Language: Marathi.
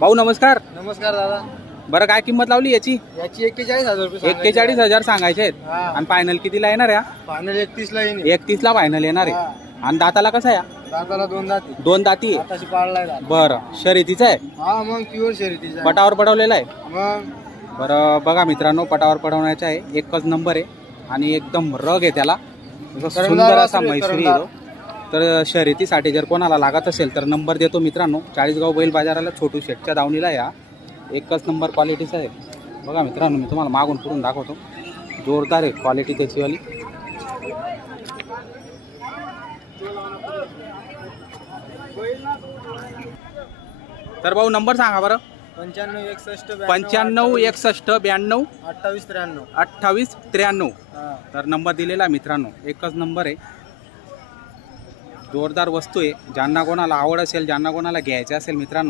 भाऊ नमस्कार. नमस्कार दादा. बरं काय किंमत लावली याची? याची 41,000 रुपये. 41,000 सांगायचे आहेत. हा. आणि फायनल कितीला येणार या? फायनल 31 ला येईल. 31 ला फायनल येणार आहे. आणि दाताला कसं आहे? दाताला 2 दाती. 2 दाती. आताशी पाळलाय दादा. बरं शर्यतीचं आहे? हा मग प्युअर शर्यतीचा आहे. पटावर पडवलेला आहे. मग बरं बघा मित्रांनो, पटावर पडवण्याचा आहे. एकच नंबर आहे आणि एकदम रग आहे त्याला. सुंदर असा मैसुरी येतो. तर शर्यतीसाठी जर कोणाला लागत असेल तर नंबर देतो मित्रांनो. चाळीसगाव बैल बाजाराला छोटू शेटच्या दावणीला या. एकच नंबर क्वालिटीचा आहे. बघा मित्रांनो, मी तुम्हाला मागून पुढून दाखवतो. जोरदार आहे क्वालिटी त्याचीवाली. तर भाऊ नंबर सांगा बरं. 95 61 95 61 92 28 93. 28 93. हा. तर नंबर दिलेला आहे मित्रांनो. एकच नंबर आहे. जोरदार वस्तू आहे. ज्यांना कोणाला आवड असेल, ज्यांना कोणाला घ्यायचं असेल मित्रांनो,